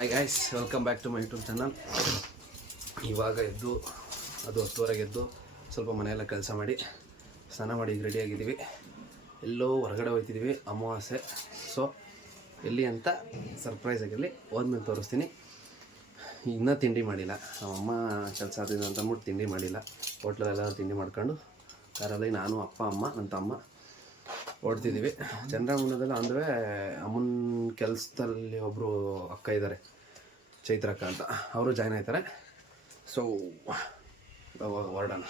Hi guys, welcome back to my YouTube channel. ಇವಾಗ ಎದ್ದು ಅದು 10:30 ಎದ್ದು ಸ್ವಲ್ಪ ಮನೆಯೆಲ್ಲ ಕೆಲಸ ಮಾಡಿ ಸ್ನಾನ ಮಾಡಿ ಈಗ ರೆಡಿಯಾಗಿದ್ದೀವಿ. ಎಲ್ಲೋ ಹೊರಗಡೆ ಹೋಗ್ತಿದ್ದೀವಿ, ಅಮಾವಾಸ್ಯೆ. ಸೊ ಎಲ್ಲಿ ಅಂತ ಸರ್ಪ್ರೈಸ್ ಆಗಿರಲಿ, ಹೋದ್ಮೇಲೆ ತೋರಿಸ್ತೀನಿ. ಇನ್ನೂ ತಿಂಡಿ ಮಾಡಿಲ್ಲ, ನಮ್ಮಮ್ಮ ಕೆಲಸ ಆದಿದೆ ಅಂತ ಅಂದ್ಬಿಟ್ಟು ತಿಂಡಿ ಮಾಡಿಲ್ಲ. ಹೋಟ್ಲಲ್ಲೆಲ್ಲ ತಿಂಡಿ ಮಾಡ್ಕೊಂಡು ಕಾರಲ್ಲಿ ನಾನು, ಅಪ್ಪ, ಅಮ್ಮ, ನನ್ನ ತಮ್ಮ ಓಡ್ತಿದ್ದೀವಿ. ಚಂದ್ರಮುಂಡದಲ್ಲಿ ಅಂದರೆ ಅಮ್ಮನ ಕೆಲಸದಲ್ಲಿ ಒಬ್ಬರು ಅಕ್ಕ ಇದ್ದಾರೆ, ಚೈತ್ರಕ್ಕ ಅಂತ, ಅವರು ಜಾಯ್ನ್ ಆಯ್ತಾರೆ. ಸೊ ಹೊರಡೋಣ.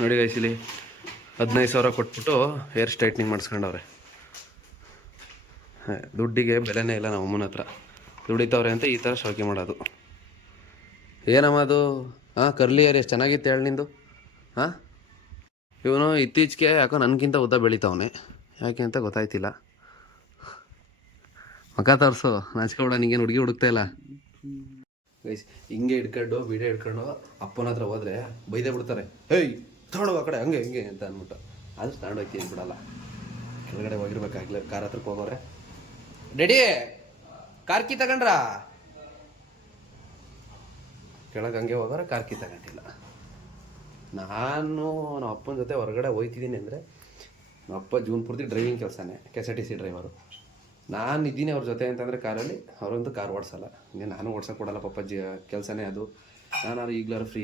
ನೋಡಿ ಗೈಸ್, ಇಲ್ಲಿ 15,000 ಕೊಟ್ಬಿಟ್ಟು ಹೇರ್ ಸ್ಟ್ರೈಟ್ನಿಂಗ್ ಮಾಡಿಸ್ಕೊಂಡವ್ರೆ. ದುಡ್ಡಿಗೆ ಬೆಲೆನೇ ಇಲ್ಲ ನಮ್ಮ ಅಮ್ಮನ ಹತ್ರ. ದುಡಿತವ್ರೆ ಅಂತ ಈ ಥರ ಶೋಕಿ ಮಾಡೋದು. ಏನಮ್ಮ ಅದು? ಕರ್ಲಿ ಹೇರ್ ಎಷ್ಟು ಚೆನ್ನಾಗಿತ್ತು ಹೇಳಿ ನಿಂದು. ಇವನು ಇತ್ತೀಚೆಗೆ ಯಾಕೋ ನನಗಿಂತ ಉದ್ದ ಬೆಳಿತಾವನೆ, ಯಾಕೆ ಅಂತ ಗೊತ್ತಾಯ್ತಿಲ್ಲ. ಮಕ್ಕ ತೋರಿಸು, ನಾಚ್ಕೊಬೇಡ, ನಿಂಗೇನು ಹುಡುಗಿ ಹುಡುಕ್ತಾ ಇಲ್ಲ. ಗೈಸ್, ಹಿಂಗೆ ಹಿಡ್ಕೊಂಡು ವಿಡಿಯೋ ಹಿಡ್ಕೊಂಡು ಅಪ್ಪನ ಹತ್ರ ಹೋದರೆ ಬೈದೇ ಬಿಡ್ತಾರೆ. ಹೇಯ್ ತಗೊಂಡು ಆ ಕಡೆ ಹಂಗೆ ಹಿಂಗೆ ಅಂತ ಅಂದ್ಬಿಟ್ಟು. ಆದರೂ ತಗೊಂಡು ಹೋಗ್ತೀನಿ, ಬಿಡಲ್ಲ. ಕೆಳಗಡೆ ಹೋಗಿರ್ಬೇಕಾಗ್ಲಿ, ಕಾರ್ ಹತ್ರಕ್ಕೆ ಹೋಗೋರೆ. ರೆಡಿ, ಕಾರ್ ಕೀ ತಗೊಂಡ್ರಾ? ಕೆಳಗೆ ಹಂಗೆ ಹೋಗೋರೆ, ಕಾರ್ ಕೀ ತಗೊಂಡಿಲ್ಲ. ನಾನು ನಮ್ಮ ಅಪ್ಪನ ಜೊತೆ ಹೊರಗಡೆ ಹೋಗ್ತಿದ್ದೀನಿ ಅಂದರೆ, ನಮ್ಮ ಅಪ್ಪ ಜೂನ್ ಪೂರ್ತಿ ಡ್ರೈವಿಂಗ್ ಕೆಲಸನೇ, KSRTC ಡ್ರೈವರು. ನಾನು ಇದ್ದೀನಿ ಅವ್ರ ಜೊತೆ ಅಂತಂದರೆ ಕಾರಲ್ಲಿ, ಅವರಂತೂ ಕಾರ್ ಓಡಿಸಲ್ಲ. ಇನ್ನೇ ನಾನು ಓಡ್ಸೋಕೆ ಕೊಡಲ್ಲ, ಪಾಪ ಕೆಲಸನೇ ಅದು. ನಾನು ಈಗಲಾರು ಫ್ರೀ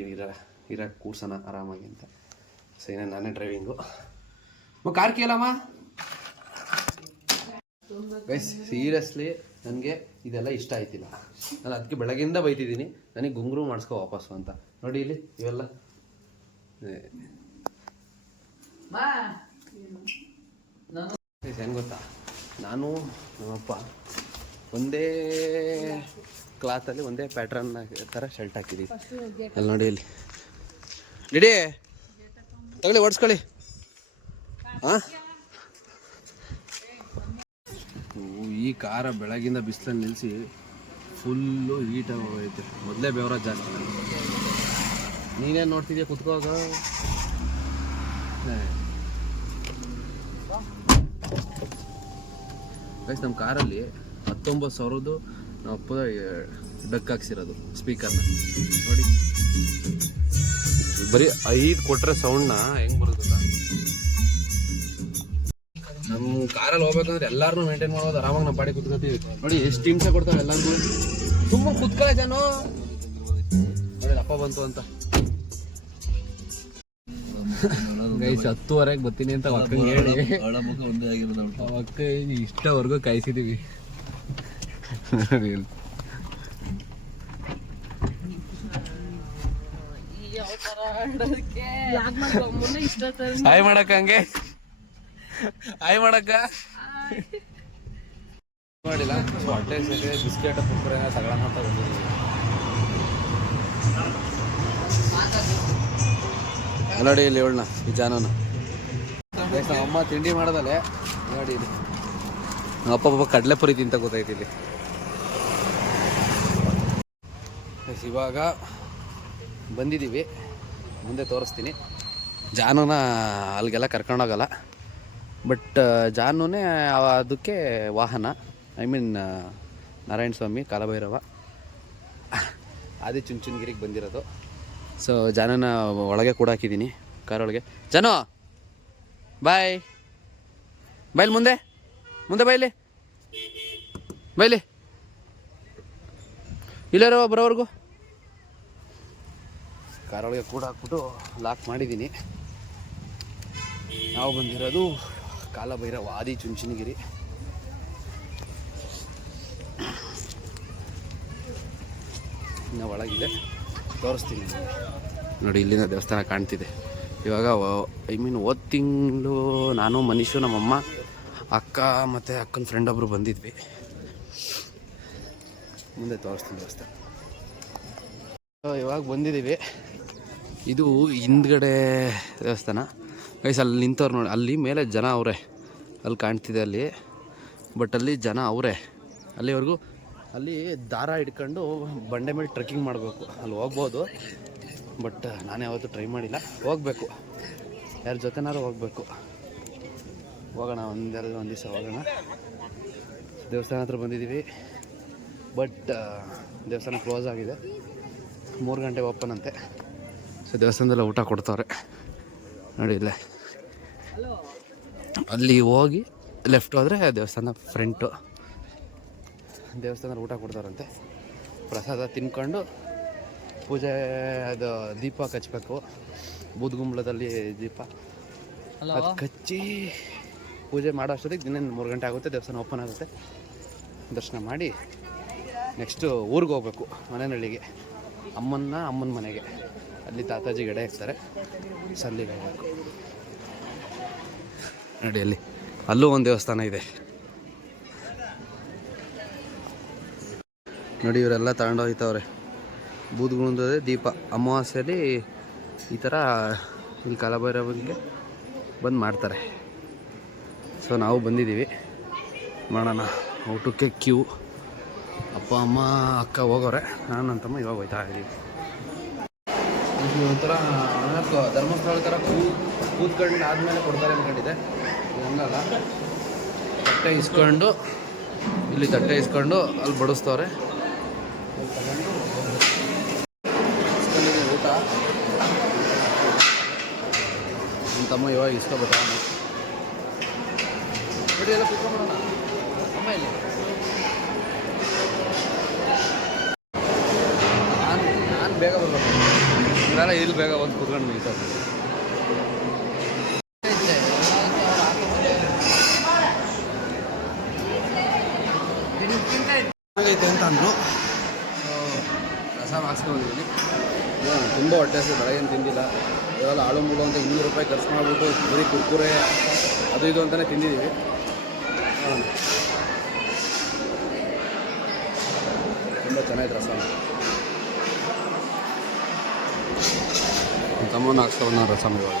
ಇರೋಕ್ಕೆ ಕೂರ್ಸೋಣ ಆರಾಮಾಗಿ ಅಂತ. ಸೊ ಇನ್ನೇ ನಾನೇ ಡ್ರೈವಿಂಗು. ಕಾರ್ ಕೇಳಮ್ಮ ಗೈಸ್. ಸೀರಿಯಸ್ಲಿ ನನಗೆ ಇದೆಲ್ಲ ಇಷ್ಟ ಆಯ್ತಿಲ್ಲ. ನಾನು ಅದಕ್ಕೆ ಬೆಳಗ್ಗೆಯಿಂದ ಬೈತಿದ್ದೀನಿ, ನನಗೆ ಗುಂಗುರು ಮಾಡಿಸ್ಕೊ ವಾಪಸ್ಸು ಅಂತ. ನೋಡಿ ಇಲ್ಲಿ ಇವೆಲ್ಲ ಹೆಂಗೆ ಗೊತ್ತಾ, ನಾನು ನಮ್ಮಪ್ಪ ಒಂದೇ ಕ್ಲಾತಲ್ಲಿ ಒಂದೇ ಪ್ಯಾಟ್ರನ್ ಥರ ಶರ್ಟ್ ಹಾಕಿದ್ದೀವಿ. ಅಲ್ಲಿ ನೋಡಿ, ಇಲ್ಲಿ ರೆಡಿ ತಗೊಳ್ಳಿ, ಓಡಿಸ್ಕೊಳ್ಳಿ. ಈ ಕಾರ ಬೆಳಗಿಂದ ಬಿಸಿಲಲ್ಲಿ ನಿಲ್ಲಿಸಿ ಫುಲ್ಲು ಹೀಟಾಗಿ ಹೋಗೈತೆ. ಮೊದಲೇ ಬೆವರ ಜಾಸ್ತಿ. ನೀನೇನು ನೋಡ್ತಿದ್ಯಾ, ಕುತ್ಕೋಗ. ಗೈಸ್, ನಮ್ಮ ಕಾರಲ್ಲಿ 19,000 ನಮ್ಮ ಅಪ್ಪ ಡಕ್ ಹಾಕ್ಸಿರೋದು ಸ್ಪೀಕರ್ನ. ನೋಡಿ, ಬರೀ 5 ಕೊಟ್ಟರೆ ಸೌಂಡ್ನ ಹೆಂಗೆ ಬರುತ್ತೆ. ನಮ್ಮ ಕಾರಲ್ಲಿ ಹೋಗ್ಬೇಕಂದ್ರೆ ಎಲ್ಲಾರನ್ನೂ ಮೇಂಟೈನ್ ಮಾಡೋದು, ಆರಾಮಾಗಿ ನಮ್ಮ ಪಾಡಿ ಕುತ್ಕೋತೀವಿ. ನೋಡಿ ಎಷ್ಟು ಹಿಂಸೆ ಕೊಡ್ತಾವೆ ಎಲ್ಲರಿಗೂ. ತುಂಬ ಕುತ್ಕೊಳ್ಳೋ ಜನ. ನೋಡಿ ಅಪ್ಪ ಬಂತು ಅಂತ. ಗೈಸ್, 10:30ಗೆ ಬರ್ತೀನಿ ಅಂತ ಅಕ್ಕಂಗೆ ಹೇಳಿ ಅಕ್ಕ ಇಷ್ಟವರೆಗೂ ಕಾಯಿಸಿದೀವಿ. ಹಾಯ್ ಮಾಡಕ್ಕ, ಹಂಗೆ ಹಾಯ್ ಮಾಡಕ್ಕ ಮಾಡಿಲ್ಲ. ಹೊಟ್ಟೆ ಸೆಗೆ ಬಿಸ್ಕೆಟ್ ಕುಕ್ಕರೆ ತಗೊಳ್ಳೋಣ ಅಂತ ಬಂದಿದ್ದೀವಿ. ನೋಡಿ ಇಲ್ಲಿ ಹೇಳೋಣ ಈ ಜಾನನ. ನಮ್ಮ ಅಮ್ಮ ತಿಂಡಿ ಮಾಡೋದಲ್ಲೇ ನೋಡಿ, ಇಲ್ಲಿ ನಮ್ಮ ಅಪ್ಪ ಕಡಲೆಪುರಿ ತಿಂತ ಗೊತ್ತೈತಿ ಇಲ್ಲಿ. ಇವಾಗ ಬಂದಿದ್ದೀವಿ, ಮುಂದೆ ತೋರಿಸ್ತೀನಿ. ಜಾನುನ ಅಲ್ಲಿಗೆಲ್ಲ ಕರ್ಕೊಂಡೋಗಲ್ಲ, ಬಟ್ ಜಾನುನೇ ಅದಕ್ಕೆ ವಾಹನ. ಐ ಮೀನ್ ನಾರಾಯಣ ಸ್ವಾಮಿ, ಕಾಲಭೈರವ, ಆದಿ ಚುಂಚನಗಿರಿಗೆ ಬಂದಿರೋದು. ಸೊ ಜಾನನ ಒಳಗೆ ಕೂಡ ಹಾಕಿದ್ದೀನಿ, ಕಾರೊಳಗೆ. ಜಾನು ಬಾಯ್ ಬಾಯ್ಲಿ, ಮುಂದೆ ಮುಂದೆ ಬಾಯ್ಲಿ ಬಾಯ್ಲಿ, ಇಲ್ಲಾರೋ ಬರೋವರೆಗೂ ಕಾರೊಳಗೆ ಕೂಡ ಹಾಕ್ಬಿಟ್ಟು ಲಾಕ್ ಮಾಡಿದ್ದೀನಿ. ನಾವು ಬಂದಿರೋದು ಕಾಲಭೈರವ, ಆದಿ ಚುಂಚನಗಿರಿ. ಇನ್ನು ಒಳಗಿದೆ, ತೋರಿಸ್ತೀನಿ ನೋಡಿ. ಇಲ್ಲಿಂದ ದೇವಸ್ಥಾನ ಕಾಣ್ತಿದೆ. ಇವಾಗ ಹೋದ ತಿಂಗಳು ನಾನು, ಮನೀಶು, ನಮ್ಮಮ್ಮ, ಅಕ್ಕ ಮತ್ತು ಅಕ್ಕನ ಫ್ರೆಂಡ್ ಒಬ್ಬರು ಬಂದಿದ್ವಿ. ಮುಂದೆ ತೋರಿಸ್ತೀನಿ ದೇವಸ್ಥಾನ. ಇವಾಗ ಬಂದಿದ್ದೀವಿ. ಇದು ಹಿಂದ್ಗಡೆ ದೇವಸ್ಥಾನ ಗೈಸ್. ಅಲ್ಲಿ ನಿಂತವ್ರು ನೋಡಿ, ಅಲ್ಲಿ ಮೇಲೆ ಜನ ಅವರೇ, ಅಲ್ಲಿ ಕಾಣ್ತಿದೆ ಅಲ್ಲಿ. ಬಟ್ ಅಲ್ಲಿ ಜನ ಅವರೇ, ಅಲ್ಲಿವರೆಗೂ ಅಲ್ಲಿ ದಾರ ಹಿಡ್ಕೊಂಡು ಬಂಡೆ ಮೇಲೆ ಟ್ರೆಕ್ಕಿಂಗ್ ಮಾಡಬೇಕು. ಅಲ್ಲಿ ಹೋಗ್ಬೋದು, ಬಟ್ ನಾನು ಯಾವತ್ತೂ ಟ್ರೈ ಮಾಡಿಲ್ಲ. ಹೋಗಬೇಕು, ಯಾರ ಜೊತೆನಾರು ಹೋಗಬೇಕು. ಹೋಗೋಣ, ಒಂದು ದಿವಸ ಹೋಗೋಣ. ದೇವಸ್ಥಾನ ಹತ್ರ ಬಂದಿದ್ದೀವಿ. ಬಟ್ ದೇವಸ್ಥಾನ ಕ್ಲೋಸ್ ಆಗಿದೆ. 3 ಗಂಟೆಗೆ ಓಪನ್ ಅಂತೆ. ಸೊ ದೇವಸ್ಥಾನದಲ್ಲ ಊಟ ಕೊಡ್ತವ್ರೆ ನೋಡಿ ಇಲ್ಲೇ. ಅಲ್ಲಿ ಹೋಗಿ ಲೆಫ್ಟ್ ಹೋದರೆ ದೇವಸ್ಥಾನ ಫ್ರಂಟು. ದೇವಸ್ಥಾನದಲ್ಲಿ ಊಟ ಕೊಡ್ತಾರಂತೆ. ಪ್ರಸಾದ ತಿನ್ಕೊಂಡು ಪೂಜೆ ಅದು ದೀಪ ಹಚ್ಚಬೇಕು. ಬೂದ್ಗುಂಬಳದಲ್ಲಿ ದೀಪ ಅದು ಕಚ್ಚಿ ಪೂಜೆ ಮಾಡೋ ಅಷ್ಟೊತ್ತಿಗೆ ದಿನ 3 ಗಂಟೆ ಆಗುತ್ತೆ. ದೇವಸ್ಥಾನ ಓಪನ್ ಆಗುತ್ತೆ. ದರ್ಶನ ಮಾಡಿ ನೆಕ್ಸ್ಟು ಊರಿಗೆ ಹೋಗ್ಬೇಕು, ಮನೆನಳ್ಳಿಗೆ, ಅಮ್ಮನ ಮನೆಗೆ. ಅಲ್ಲಿ ತಾತಾಜಿ ಗಡೆ ಹಾಕ್ತಾರೆ. ಸಲ್ಲಿಗೆ ಹೋಗ್ಬೇಕು ನೋಡಿ. ಅಲ್ಲೂ ಒಂದು ದೇವಸ್ಥಾನ ಇದೆ ನೋಡಿ. ಇವರೆಲ್ಲ ತಗೊಂಡೋಗ್ತವ್ರೆ ಬೂದ್ಗುಂದದೇ ದೀಪ. ಅಮಾವಾಸ್ಯೆಯಲ್ಲಿ ಈ ಥರ ಇಲ್ಲಿ ಕಾಲಭೈರವನಿಗೆ ಬಂದು ಮಾಡ್ತಾರೆ. ಸೊ ನಾವು ಬಂದಿದ್ದೀವಿ, ಮಾಡೋಣ ಊಟಕ್ಕೆ. ಕ್ಯೂ ಅಪ್ಪ ಅಮ್ಮ ಅಕ್ಕ ಹೋಗೋರೆ, ನಾನು ನನ್ನ ತಮ್ಮ ಇವಾಗ ಹೋಯ್ತಾ ಇದ್ದೀವಿ. ಒಂಥರ ಧರ್ಮಸ್ಥಳ ಥರ ಕೂತ್ಕೊಂಡು ಆದಮೇಲೆ ಕೊಡ್ತಾರೆ ಅಂದ್ಕೊಂಡಿದ್ದೆ. ಹಂಗಲ್ಲ, ತಟ್ಟೆ ಇಸ್ಕೊಂಡು ಇಲ್ಲಿ ತಟ್ಟೆ ಇಸ್ಕೊಂಡು ಅಲ್ಲಿ ಬಡಿಸ್ತವ್ರೆ. ತಗೊಂಡು ಇಸ್ಕೊಂಡಿದ್ದೀನಿ ಊಟ. ನನ್ನ ತಮ್ಮ ಇವಾಗ ಇಸ್ಕೊಬೇಕ ನೋಡಿ. ಎಲ್ಲ ಕುತ್ಕೊಂಡ್ಬಿಡೋಣ ಅಮ್ಮ ಇಲ್ಲಿ. ನಾನು ಬೇಗ ಬರ್ಬೇಕು, ಇರಲ್ಲ ಇಲ್ಲಿ ಬೇಗ ಒಂದು ಕುತ್ಕೊಂಡು ನಿಲ್ತಾರೆ. ಆಗೈತೆ ಅಂತ ಅಂದರು. ರಸ ಹಾಕ್ಸ್ಕೊಂಡಿದ್ದೀನಿ. ತುಂಬ ಹೊಟ್ಟೆ ಹಸಿವು, ಬೆಳಗ್ಗೆನು ತಿಂದಿಲ್ಲ. ಇವೆಲ್ಲ ಆಳು ಮೂಳು ಅಂತ 200 ರೂಪಾಯಿ ಖರ್ಚು ಮಾಡಿಬಿಟ್ಟು ಬರೀ ಕುರ್ಕುರೆ ಅದು ಇದು ಅಂತಲೇ ತಿಂದಿದ್ದೀವಿ. ತುಂಬ ಚೆನ್ನಾಗಿತ್ತು ರಸ. ತಮ್ಮನ ಹಾಕ್ಸ್ಕೊಂಡು ರಸಮ್ ಇವಾಗ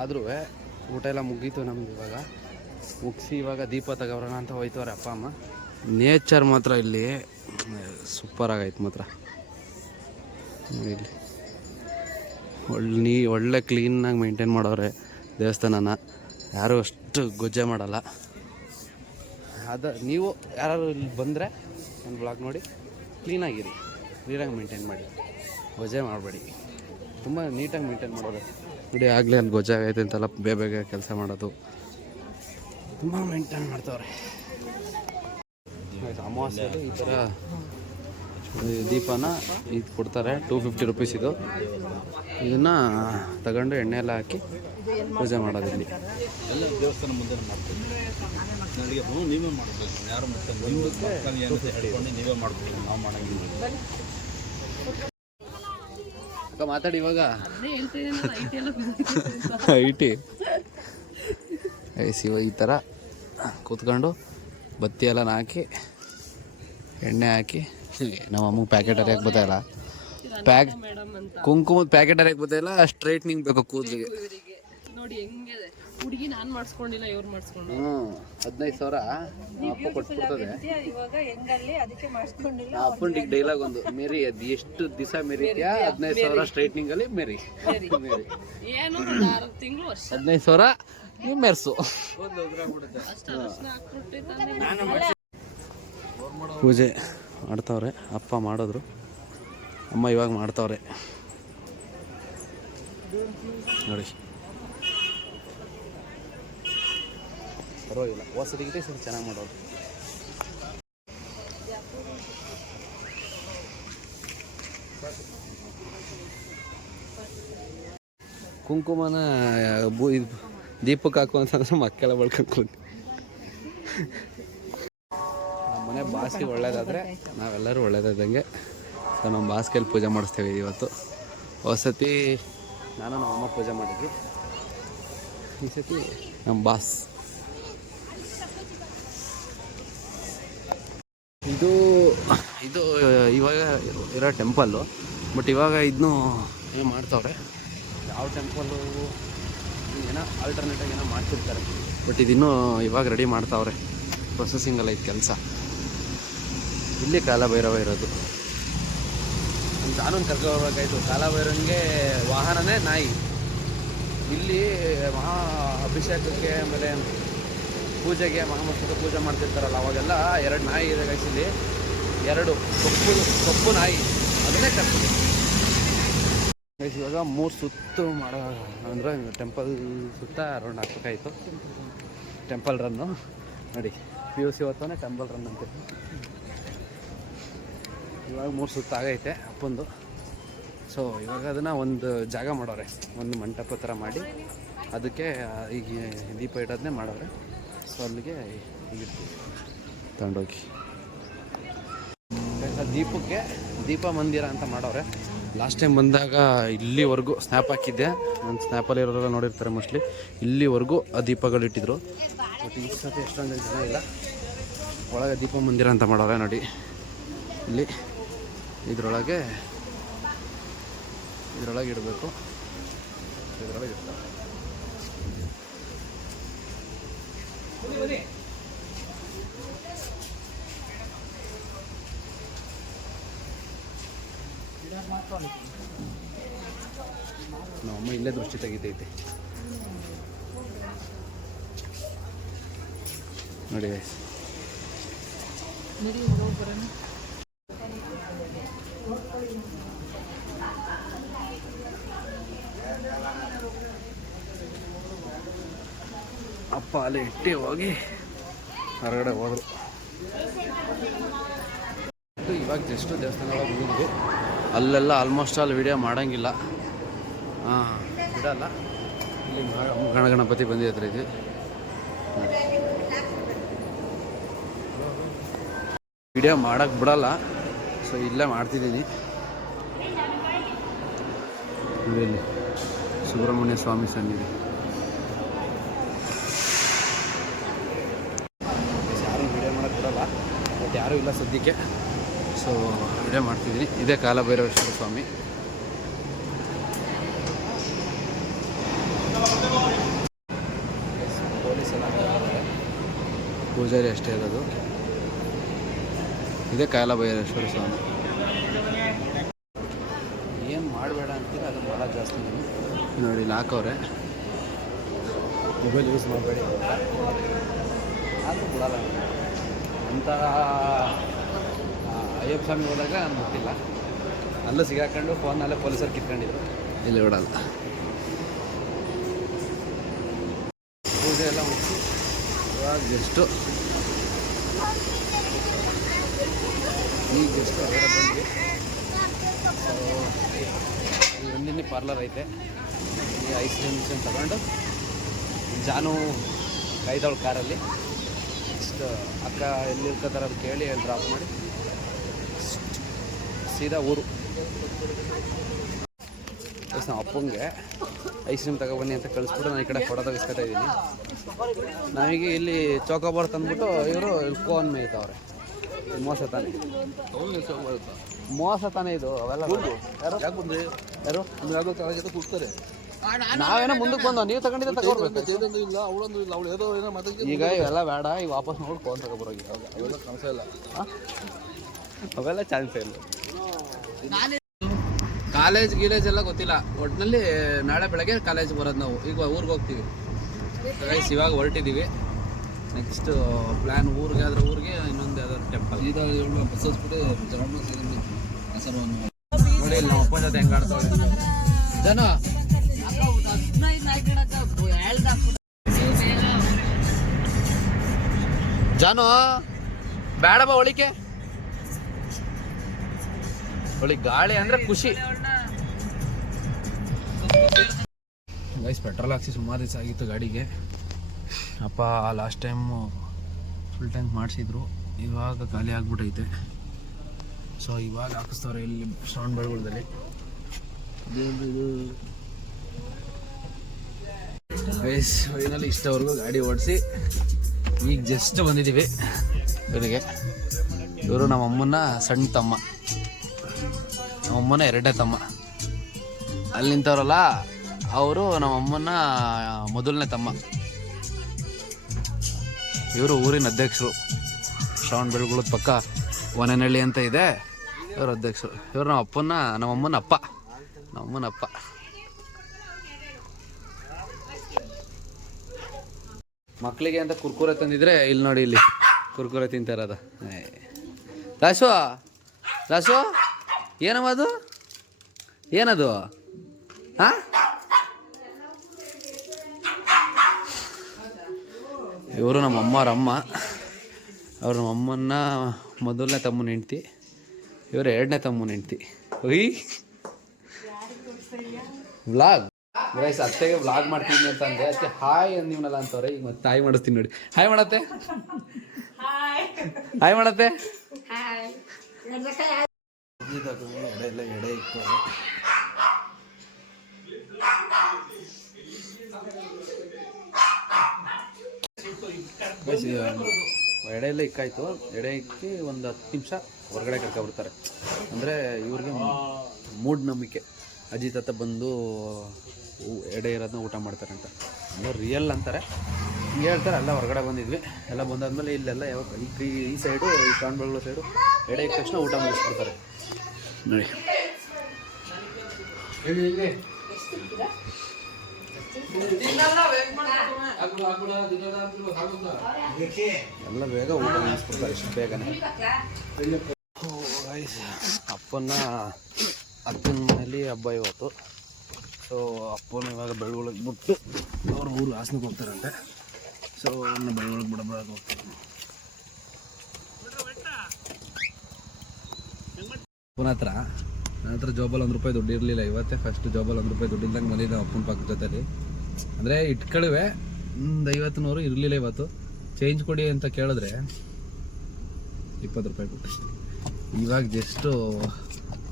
ಆದ್ರೂ ಊಟ ಎಲ್ಲ ಮುಗೀತು ನಮ್ದು. ಇವಾಗ ಮುಗಿಸಿ ಇವಾಗ ದೀಪ ತಗೋರೋಣ ಅಂತ ಹೋಯ್ತವ್ರೆ ಅಪ್ಪ ಅಮ್ಮ. ನೇಚರ್ ಮಾತ್ರ ಇಲ್ಲಿ ಸೂಪರ್ ಆಗೈತೆ ಮಾತ್ರ. ಇಲ್ಲಿ ಒಳ್ಳೆ ಕ್ಲೀನಾಗಿ ಮೇಂಟೈನ್ ಮಾಡೋರೆ ದೇವಸ್ಥಾನನ. ಯಾರೂ ಅಷ್ಟು ಗೊಜ್ಜೆ ಮಾಡಲ್ಲ. ನೀವು ಯಾರು ಇಲ್ಲಿ ಬಂದರೆ ನನ್ನ ಬ್ಲಾಗ್ ನೋಡಿ ಕ್ಲೀನಾಗಿರಿ, ಕ್ಲೀನಾಗಿ ಮೇಂಟೈನ್ ಮಾಡಿ, ಗೊಜ್ಜೆ ಮಾಡಬೇಡಿ. ತುಂಬ ನೀಟಾಗಿ ಮೇಂಟೈನ್ ಮಾಡೋದು ನೋಡಿ. ಆಗಲೇ ಅಲ್ಲಿ ಗೊಜ್ಜೆ ಆಗೈತೆ ಅಂತೆಲ್ಲ ಬೇಗ ಕೆಲಸ ಮಾಡೋದು ತುಂಬ ಮೇಂಟೈನ್ ಮಾಡ್ತವ್ರೆ. ಅಮಾವಾಸ್ಯೆದು ಈ ಥರ ದೀಪನ ಇದು ಕೊಡ್ತಾರೆ. 250 ರೂಪೀಸ್ ಇದು. ಇದನ್ನು ತಗೊಂಡು ಎಣ್ಣೆ ಎಲ್ಲ ಹಾಕಿ ಪೂಜೆ ಮಾಡೋದು. ಇಲ್ಲಿ ಎಲ್ಲ ದೇವಸ್ಥಾನ ಮುಂದೆ ಮಾಡ್ತೀವಿ. ನೀವೇ ಮಾಡಬೇಕು, ಯಾರು ಮುಂದೆ ನೀವೇ ಮಾಡ್ಬೇಕು, ನಾವು ಮಾಡೋಂಗಿಲ್ಲ. ಮಾತಾಡಿ ಇವಾಗ ಐಟಿ ಐಸಿ ಈ ಥರ ಕೂತ್ಕೊಂಡು ಬತ್ತಿ ಎಲ್ಲ ಹಾಕಿ ಎಣ್ಣೆ ಹಾಕಿ. ನಮ್ಮ ಅಮ್ಮಗೆ ಪ್ಯಾಕೆಟ್ ಹರಿಯಕ್ಕೆ ಗೊತ್ತಾಯಿಲ್ಲ, ಕುಂಕುಮದ ಪ್ಯಾಕೆಟ್ ಹರಿಯಕ್ಕೆ ಗೊತ್ತಾಯಿಲ್ಲ. ಸ್ಟ್ರೈಟ್ನಿಂಗ್ ಬೇಕು ಕೂದಲಿಗೆ ನೋಡಿ ಹೆಂಗಿದೆ. ಹುಡುಗಿ ನಾನು ಮಾಡಿಸ್ಕೊಂಡಿಲ್ಲ, ಇವ್ರು ಮಾಡಿಸ್ಕೊಂಡು. 15,000 ಅಪ್ಪ ಕೊಟ್ಬಿಡ್ತದೆ. ಅಪ್ಪನಿಗೆ ಡೈಲಾಗ್ ಒಂದು ಮೇರಿ, ಅದು ಎಷ್ಟು ದಿವಸ ಮೆರಿತ್ಯಾ? 15,000 ಸ್ಟ್ರೈಟ್ನಿಂಗ್ ಅಲ್ಲಿ ಮೇರಿ. ಏನು 6 ತಿಂಗಳು ವರ್ಷ 15,000 ನೀವು ಮೆರ್ಸು. ಪೂಜೆ ಮಾಡ್ತಾವ್ರೆ. ಅಪ್ಪ ಮಾಡಿದ್ರು, ಅಮ್ಮ ಇವಾಗ ಮಾಡ್ತಾವ್ರೆ ನೋಡಿ. ಪರವಾಗಿಲ್ಲ, ಹೊಸದಿಗಿದೆ ಸರಿ ಚೆನ್ನಾಗಿ ಮಾಡೋದು. ಕುಂಕುಮನ ದೀಪಕ್ಕೆ ಹಾಕು ಅಂತಂದ್ರೆ ಮಕ್ಕೆಲ್ಲ ಬಳ್ಕೊಂಡು. ನಮ್ಮ ಮನೆ ಬಾಸ್ಗೆ ಒಳ್ಳೇದಾದರೆ ನಾವೆಲ್ಲರೂ ಒಳ್ಳೇದಾದಂಗೆ. ಸೊ ನಮ್ಮ ಬಾಸ್ಗೆಲ್ಲಿ ಪೂಜೆ ಮಾಡಿಸ್ತೇವೆ ಇವತ್ತು. ಹೊಸತಿ ನಾನು ನಮ್ಮಮ್ಮ ಪೂಜೆ ಮಾಡಿದ್ವಿ. ಈ ಸತಿ ನಮ್ಮ ಬಾಸ್. ಇದು ಇವಾಗ ಇರೋ ಟೆಂಪಲ್ಲು. ಬಟ್ ಇವಾಗ ಇದನ್ನು ಏನು ಮಾಡ್ತಾವ್ರೆ, ಯಾವ ಟೆಂಪಲ್ಲು ಏನೋ ಆಲ್ಟರ್ನೇಟಾಗಿ ಏನೋ ಮಾಡ್ತಿರ್ತಾರೆ. ಬಟ್ ಇದಿನ್ನೂ ಇವಾಗ ರೆಡಿ ಮಾಡ್ತಾವ್ರೆ, ಪ್ರೊಸೆಸಿಂಗಲ್ಲ ಇದು ಕೆಲಸ. ಇಲ್ಲಿ ಕಾಲಭೈರವ ಇರೋದು. ನಮ್ಮ ಕಾನೂನು ಕರ್ಕೋಬೇಕಾಯ್ತು. ಕಾಲಭೈರವನಿಗೆ ವಾಹನನೇ ನಾಯಿ. ಇಲ್ಲಿ ಮಹಾ ಅಭಿಷೇಕಕ್ಕೆ ಆಮೇಲೆ ಪೂಜೆಗೆ ಮಹಾಮಸ್ತಕ ಪೂಜೆ ಮಾಡ್ತಿರ್ತಾರಲ್ಲ ಅವಾಗೆಲ್ಲ 2 ನಾಯಿ ಇದೆ ಗೈಸ್ ಇಲ್ಲಿ, 2 ಕಪ್ಪು ನಾಯಿ, ಅದನ್ನೇ ಕರ್ತೀವಿ ಗೈಸ್. ಇವಾಗ 3 ಸುತ್ತು ಮಾಡೋ ಅಂದರೆ ಟೆಂಪಲ್ ಸುತ್ತ ರೌಂಡ್ ಹಾಕಬೇಕಾಯಿತು. ಟೆಂಪಲ್ ರನ್ನು ನೋಡಿ, PUC ಹೊತ್ತಾನೆ ಟೆಂಪಲ್ ರನ್ ಅಂತ. ಇವಾಗ 3 ಸುತ್ತು ಆಗೈತೆ ಅಪ್ಪಂದು. ಸೊ ಇವಾಗ ಅದನ್ನು ಒಂದು ಜಾಗ ಮಾಡೋರೆ, ಒಂದು ಮಂಟಪ ಥರ ಮಾಡಿ ಅದಕ್ಕೆ ಈಗ ದೀಪ ಇಡೋದನ್ನೇ ಮಾಡೋರೆ. ಸೊ ಅಲ್ಲಿಗೆ ಈಗಿರ್ತೀವಿ ತಗೊಂಡೋಗಿ. ದೀಪಕ್ಕೆ ದೀಪ ಮಂದಿರ ಅಂತ ಮಾಡೋರೆ. ಲಾಸ್ಟ್ ಟೈಮ್ ಬಂದಾಗ ಇಲ್ಲಿವರೆಗೂ ಸ್ನ್ಯಾಪ್ ಹಾಕಿದ್ದೆ, ನಾನು ಸ್ನ್ಯಾಪಲ್ಲಿ ಇರೋರೆಲ್ಲ ನೋಡಿರ್ತಾರೆ ಮೋಸ್ಟ್ಲಿ. ಇಲ್ಲಿವರೆಗೂ ಆ ದೀಪಗಳಿಟ್ಟಿದ್ರು. ಬಟ್ ಈ ಸತಿ ಎಷ್ಟೊಂದು ಜನ ಇಲ್ಲ. ಒಳಗೆ ದೀಪ ಮಂದಿರ ಅಂತ ಮಾಡೋರೆ ನೋಡಿ. ಇಲ್ಲಿ ಇದರೊಳಗೆ ಇಡಬೇಕು. ಇದರೊಳಗೆ ಇರ್ತಾರೆ. ನಮ್ಮಮ್ಮ ಇಲ್ಲೇ ದೃಷ್ಟಿ ತೆಗಿತೈತೆ ನೋಡಿ. ಅಪ್ಪ ಅಲ್ಲಿ ಇಟ್ಟು ಹೋಗಿ ಹೊರಗಡೆ ಹೋದ್ರು. ಇವಾಗ ಜಸ್ಟ್ ದೇವಸ್ಥಾನ ಒಳಗೆ ಹೋಗಿದ್ವಿ. ಅಲ್ಲೆಲ್ಲ ಆಲ್ಮೋಸ್ಟ್ ಆಲ್ ವಿಡಿಯೋ ಮಾಡೋಂಗಿಲ್ಲ, ಬಿಡಲ್ಲ. ಇಲ್ಲಿ ಗಣಪತಿ ಬಂದಿ ಹತ್ರ ಇದ್ವಿ. ವಿಡಿಯೋ ಮಾಡೋಕ್ಕೆ ಬಿಡಲ್ಲ, ಸೊ ಇಲ್ಲೇ ಮಾಡ್ತಿದ್ದೀನಿ. ಇಲ್ಲಿ ಸುಬ್ರಹ್ಮಣ್ಯ ಸ್ವಾಮಿ ಸನ್ನಿಧಿ. ಯಾರು ವಿಡಿಯೋ ಮಾಡೋಕ್ಕೆ ಬಿಡಲ್ಲ, ಬಟ್ ಯಾರೂ ಇಲ್ಲ ಸದ್ಯಕ್ಕೆ. ಸೊ ವಿಡಿಯೋ ಮಾಡ್ತಿದ್ದೀನಿ. ಇದೇ ಕಾಲಭೈರವೇಶ್ವರ ಸ್ವಾಮಿ. ಪೊಲೀಸ್ ಎಲ್ಲ ಪೂಜಾರಿ ಅಷ್ಟೇ ಇರೋದು. ಇದೇ ಕಾಲಭೈರವೇಶ್ವರ ಸ್ವಾಮಿ. ಏನು ಮಾಡಬೇಡ ಅಂತೀರ ಅದು ಭಾಳ ಜಾಸ್ತಿ. ನೋಡಿ ಇಲ್ಲಿ ಹಾಕವ್ರೆ, ಮೊಬೈಲ್ ಯೂಸ್ ಮಾಡಬೇಡಿ ಆದರೂ ಬಿಡಲ್ಲ ಅಂತ. ಅಯ್ಯಪ್ಪ ಸ್ವಾಮಿ ಹೋದಾಗ ನಾನು ಗೊತ್ತಿಲ್ಲ, ಅಲ್ಲೂ ಸಿಗಾಕೊಂಡು ಫೋನಲ್ಲೇ ಪೊಲೀಸರು ಕಿತ್ಕೊಂಡಿದ್ರು. ಇಲ್ಲಿ ಬಿಡಲ್ಲ. ಪೂಜೆ ಎಲ್ಲ ಮುಗಿಸಿ ಇವಾಗ ಜಸ್ಟು ಹೊರಗಡೆ ಬಂದ್ವಿ. ಈ ಒಂದಿನ ಪಾರ್ಲರ್ ಐತೆ. ಈ ಐಸ್ ಕ್ರೀಮ್ ತಗೊಂಡು ಜಾನು ಕೈದವಳು ಕಾರಲ್ಲಿ ಇಷ್ಟು ಅಕ್ಕ ಎಲ್ಲಿರ್ಕೋತಾರೆ ಅದು ಕೇಳಿ ಅಲ್ಲಿ ಡ್ರಾಪ್ ಮಾಡಿ ಸೀದಾ ಊರು. ನಮ್ಮ ಅಪ್ಪಂಗೆ ಐಸ್ ಕ್ರೀಮ್ ತಗೊಬನ್ನಿ ಅಂತ ಕಳಿಸ್ಬಿಟ್ಟು ನಾನು ಈ ಕಡೆ ಫೋಟೋ ತೆಗಿಸ್ಕೊತಾ ಇದ್ದೀನಿ. ನಮಗೆ ಇಲ್ಲಿ ಚೌಕಾಬಾರ್ ತಂದ್ಬಿಟ್ಟು ಇವರು ಇಲ್ಲಿ ಕೋನ್ ಮೇಯ್ತವ್ರೆ. ಮೋಸ ತಾನೆ, ಮೋಸ ತಾನೇ ಇದು. ಅವೆಲ್ಲ ಯಾರು ಕೂಡ್ತಾರೆ. ನಾವೇನೋ ಮುಂದಕ್ಕೆ ಬಂದೋ, ನೀವು ತಗೊಂಡಿದ್ದ ತಗೋರ್ಬೇಕು. ಇಲ್ಲ ಅವಳೊಂದು ಇಲ್ಲ, ಅವಳು ಏನೋ ಏನೋ ಮಾತಾಡಿ. ಈಗ ಇವೆಲ್ಲ ಬೇಡ, ಈಗ ವಾಪಸ್ ನೋಡಿ ಫೋನ್ ತಗೊಬರೋಗಿ. ಅವೆಲ್ಲ ಚಾನ್ಸ ಇಲ್ಲ, ಅವೆಲ್ಲ ಚಾನ್ಸೇ ಇಲ್ಲ. ಕಾಲೇಜ್ ಗೀಲೇಜ್ ಎಲ್ಲ ಗೊತ್ತಿಲ್ಲ. ಒಟ್ಟಿನಲ್ಲಿ ನಾಳೆ ಬೆಳಗ್ಗೆ ಕಾಲೇಜ್ ಬರೋದು ನಾವು. ಈಗ ಊರಿಗೆ ಹೋಗ್ತೀವಿ ಗೈಸ್. ಇವಾಗ ಹೊರಟಿದ್ದೀವಿ. ನೆಕ್ಸ್ಟ್ ಪ್ಲ್ಯಾನ್ ಊರಿಗೆ ಆದ್ರೆ ಊರಿಗೆ, ಇನ್ನೊಂದು ಯಾವ್ದಾದ್ರು ಟೆಂಪಲ್. ಈಗ ಬಸ್ ಹಚ್ಬಿಟ್ಟು ನೋಡಿ ಇಲ್ಲಿ ನಮ್ಮ ಅಪ್ಪನ ಜೊತೆ ಹೆಂಗೆ ಆಡ್ತಾವೆ ಜನ. ಜಾನು ಬೇಡಮ್ಮ ಒಳಿಕೆ ಒಳಿ ಗಾಳಿ ಅಂದ್ರೆ ಖುಷಿ ಗೈಸ್. ಪೆಟ್ರೋಲ್ ಹಾಕ್ಸಿ ಸುಮಾರು ದಿವಸ ಆಗಿತ್ತು ಗಾಡಿಗೆ. ಅಪ್ಪ ಲಾಸ್ಟ್ ಟೈಮು ಫುಲ್ ಟ್ಯಾಂಕ್ ಮಾಡಿಸಿದ್ರು, ಇವಾಗ ಖಾಲಿ ಆಗ್ಬಿಟ್ಟೈತೆ. ಸೊ ಇವಾಗ ಹಾಕಿಸ್ತವ್ರೆ ಇಲ್ಲಿ ಶ್ರವಣ ಬೆಳಗೊಳದಲ್ಲಿ. ಗೈಸ್ ಫೈನಲಿ ಇಷ್ಟವರೆಗೂ ಗಾಡಿ ಓಡಿಸಿ ಈಗ ಜಸ್ಟ್ ಬಂದಿದ್ದೀವಿ ಇಲ್ಲಿಗೆ. ಇವರು ನಮ್ಮಮ್ಮನ ಸಣ್ಣ ತಮ್ಮ, ನಮ್ಮಮ್ಮನ ಎರಡನೇ ತಮ್ಮ. ಅಲ್ಲಿ ನಿಂತವ್ರಲ್ಲ ಅವರು ನಮ್ಮಮ್ಮನ ಮೊದಲನೇ ತಮ್ಮ. ಇವರು ಊರಿನ ಅಧ್ಯಕ್ಷರು. ಶ್ರವಣ ಬೆಳಗೊಳದ ಪಕ್ಕ ವನನಹಳ್ಳಿ ಅಂತ ಇದೆ, ಇವರು ಅಧ್ಯಕ್ಷರು. ಇವರು ನಮ್ಮಮ್ಮನ ಅಪ್ಪ. ನಮ್ಮಮ್ಮನ ಅಪ್ಪ ಮಕ್ಕಳಿಗೆ ಅಂತ ಕುರ್ಕುರೆ ತಂದಿದ್ರೆ ಇಲ್ಲಿ ನೋಡಿ, ಇಲ್ಲಿ ಕುರ್ಕುರೆ ತಿಂತಾರದ. ರಾಸು ರಾಸು ಏನಮ್ಮ ಅದು, ಏನದು? ಹಾಂ, ಇವರು ನಮ್ಮ ಅಮ್ಮವ್ರಮ್ಮ. ಅವ್ರು ನಮ್ಮ ಅಮ್ಮನ್ನ ಮೊದಲನೇ ತಮ್ಮನ ಹೆಂಡ್ತಿ, ಇವರು ಎರಡನೇ ತಮ್ಮನ ಹೆಂಡ್ತಿ. ಒಯ್ ವ್ಲಾಗ್ ರೈಸ್ ಅತ್ತೆಗೆ ವ್ಲಾಗ್ ಮಾಡ್ತೀನಿ ಅಂತ ಅಂದೆ, ಅದಕ್ಕೆ ಹಾಯ್ ಅಂದಿವನಲ್ಲ ಅಂತವ್ರೆ. ಈಗ ಮತ್ತೆ ಹಾಯ್ ಮಾಡಿಸ್ತೀನಿ ನೋಡಿ. ಹಾಯ್ ಮಾಡತ್ತೆ, ಹಾಯ್ ಮಾಡತ್ತೆ. ಎಡೆ ಇಲ್ಲ, ಎಡೆ ಇತ್ತು. ಎಡೆ ಎಲ್ಲ ಇಕ್ಕಾಯ್ತು. ಎಡೆ ಇಕ್ಕಿ ಒಂದು 10 ನಿಮಿಷ ಹೊರಗಡೆ ಕರ್ಕೊಬಿಡ್ತಾರೆ. ಅಂದರೆ ಇವ್ರಿಗೆ ಮೂಢನಂಬಿಕೆ, ಅಜ್ಜಿ ತಾತ ಬಂದು ಎಡೆ ಇರೋದನ್ನ ಊಟ ಮಾಡ್ತಾರೆ ಅಂತ. ಅಂದರೆ ರಿಯಲ್ ಅಂತಾರೆ, ಹಿಂಗೆ ಹೇಳ್ತಾರೆ. ಎಲ್ಲ ಹೊರಗಡೆ ಬಂದಿದ್ವಿ. ಎಲ್ಲ ಬಂದಾದ್ಮೇಲೆ ಇಲ್ಲೆಲ್ಲ ಯಾವಾಗ ಈ ಸೈಡು, ಈ ಶ್ರವಣಬೆಳಗೊಳ ಸೈಡು ಎಡೆ ಇದ್ದ ತಕ್ಷಣ ಊಟ ಮುಗಿಸ್ಬಿಡ್ತಾರೆ ನೋಡಿ. ಎಲ್ಲ ಬೇಗ ಊಟ ಮುಗಿಸ್ಬಿಡ್ತಾರೆ, ಇಷ್ಟು ಬೇಗನೆ. ಅಪ್ಪನ ಅಪ್ಪನ ಮನೇಲಿ ಹಬ್ಬ ಇವತ್ತು. ಸೊ ಅಪ್ಪನ ಇವಾಗ ಬೆಳಗೊಳಗೆ ಬಿಟ್ಟು ಅವ್ರ ಊರು ಹಾಸನಕ್ಕೆ ಹೋಗ್ತಾರಂತೆ. ಸೊ ಅವ್ರನ್ನ ಬೆಳಗೊಳಗೆ ಬಿಡಬಾರ್ದು ಹೋಗ್ತಾರೆ. ಅಪ್ಪನ ಹತ್ರ, ನನ್ನ ಹತ್ರ ಜೋಬಲ್ಲಿ 1 ರೂಪಾಯಿ ದುಡ್ಡು ಇರಲಿಲ್ಲ. ಇವತ್ತೇ ಫಸ್ಟ್ ಜೋಬಲ್ಲಿ 1 ರೂಪಾಯಿ ದುಡ್ಡು ಇಲ್ದಂಗೆ ಬಂದಿದ್ದೆ ಅಪ್ಪನ ಪಕ್ಕದ ಜೊತೆಲಿ. ಅಂದರೆ ಇಟ್ಕೊಳ್ಳುವೆ, ಒಂದು 50 100 ಇರಲಿಲ್ಲ ಇವತ್ತು. ಚೇಂಜ್ ಕೊಡಿ ಅಂತ ಕೇಳಿದ್ರೆ 20 ರೂಪಾಯಿ ಕೊಟ್ಟು. ಇವಾಗ ಜಸ್ಟು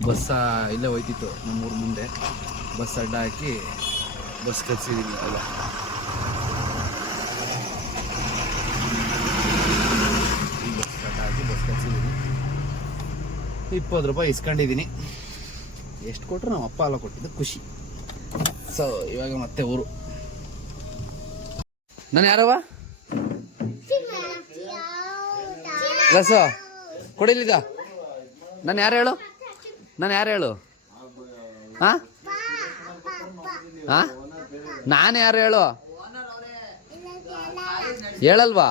ಬಸ್ಸ ಇಲ್ಲೇ ಹೋಯ್ತಿತ್ತು ನಮ್ಮೂರ ಮುಂದೆ, ಬಸ್ ಅಡ್ಡ ಹಾಕಿ ಬಸ್ ಕಲಿಸಿದ್ದೀನಿ. ಅಲ್ಲ ಬಸ್ ಅಡ್ಡ ಹಾಕಿ ಬಸ್ ಕಲಿಸಿದ್ದೀನಿ. 20 ರೂಪಾಯಿ ಇಸ್ಕೊಂಡಿದ್ದೀನಿ. ಎಷ್ಟು ಕೊಟ್ಟರು ನಮ್ಮ ಅಪ್ಪ ಎಲ್ಲ ಕೊಟ್ಟಿದ್ದು ಖುಷಿ. ಸೊ ಇವಾಗ ಮತ್ತೆ ಊರು. ನಾನು ಯಾರವ ರಸ ಕೊಡಿಲಿಗ? ನಾನು ಯಾರು ಹೇಳು, ನಾನು ಯಾರು ಹೇಳು? ಹಾಂ ಹಾಂ, ನಾನು ಯಾರು ಹೇಳು? ಹೇಳಲ್ವಾ?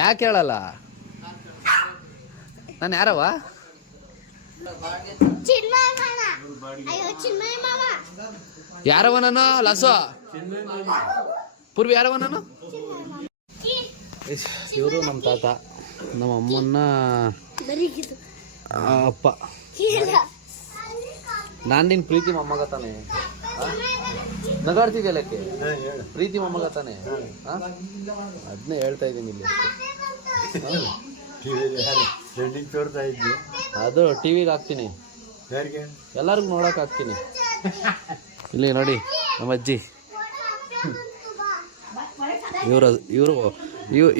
ಯಾಕೆ ಹೇಳಲ್ಲ? ನಾನು ಯಾರವ? ಯಾರವ ನಾನು? ಲಸು ಪೂರ್ವಿ ಯಾರವ ನಾನು? ಇವರು ನಮ್ಮ ತಾತ, ನಮ್ಮ ಅಮ್ಮನ ಅಪ್ಪ. ನಾನು ನಿನ್ನ ಪ್ರೀತಿ ಮೊಮ್ಮಗ ತಾನೆ? ನಗಾಡ್ತಿದ್ಯಲ್ಲಕ್ಕೆ ಪ್ರೀತಿ ಮೊಮ್ಮಗ ತಾನೆ? ಅದನ್ನೇ ಹೇಳ್ತಾ ಇದ್ದೀನಿ ಇಲ್ಲಿ. ಅದು ಟಿವಿಗೆ ಹಾಕ್ತೀನಿ, ಎಲ್ಲರಿಗೂ ನೋಡಕ್ ಹಾಕ್ತೀನಿ. ಇಲ್ಲಿ ನೋಡಿ ನಮ್ಮ ಅಜ್ಜಿ.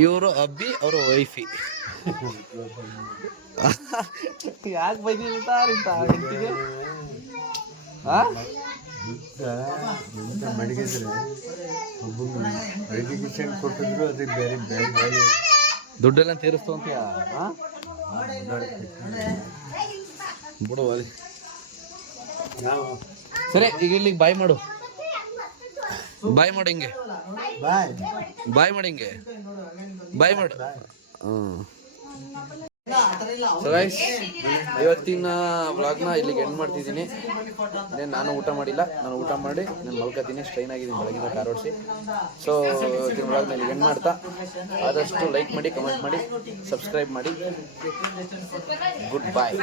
ಇವರು ಅಬ್ಬಿ, ಅವರು ವೈಫಿ. ಯಾಕೆ ಬೈದಿರ್ತಾರಿಂತ ಹೆಂಡತಿಗೆ? ದುಡ್ಡೆಲ್ಲ ತೀರಿಸ್ತು ಅಂತೀಯ? ಬಿಡು ಅಲ್ಲಿ. ಸರಿ, ಈಗ ಇಲ್ಲಿಗೆ ಬಾಯ್ ಮಾಡು, ಬಾಯ್ ಮಾಡು, ಹಿಂಗೆ ಬಾಯ್ ಮಾಡಿ, ಹಿಂಗೆ ಬಾಯ್ ಮಾಡು. ಸೊ ಗೈಸ್, ಇವತ್ತಿನ ವ್ಲಾಗ್ನ ಇಲ್ಲಿಗೆ ಎಂಡ್ ಮಾಡ್ತಿದ್ದೀನಿ. ನಾನು ಊಟ ಮಾಡಿಲ್ಲ, ನಾನು ಊಟ ಮಾಡಿ ನಾನು ಮಲ್ಕೋತೀನಿ. ಸ್ಟ್ರೈನ್ ಆಗಿದ್ದೀನಿ ಬೆಳಗಿನ ಕಾರ್ ಓಡಿಸಿ. ಸೊ ಇವತ್ತಿನ ವ್ಲಾಗ್ನ ಇಲ್ಲಿಗೆ ಎಂಡ್ ಮಾಡ್ತಾ, ಆದಷ್ಟು ಲೈಕ್ ಮಾಡಿ, ಕಮೆಂಟ್ ಮಾಡಿ, ಸಬ್ಸ್ಕ್ರೈಬ್ ಮಾಡಿ. ಗುಡ್ ಬಾಯ್.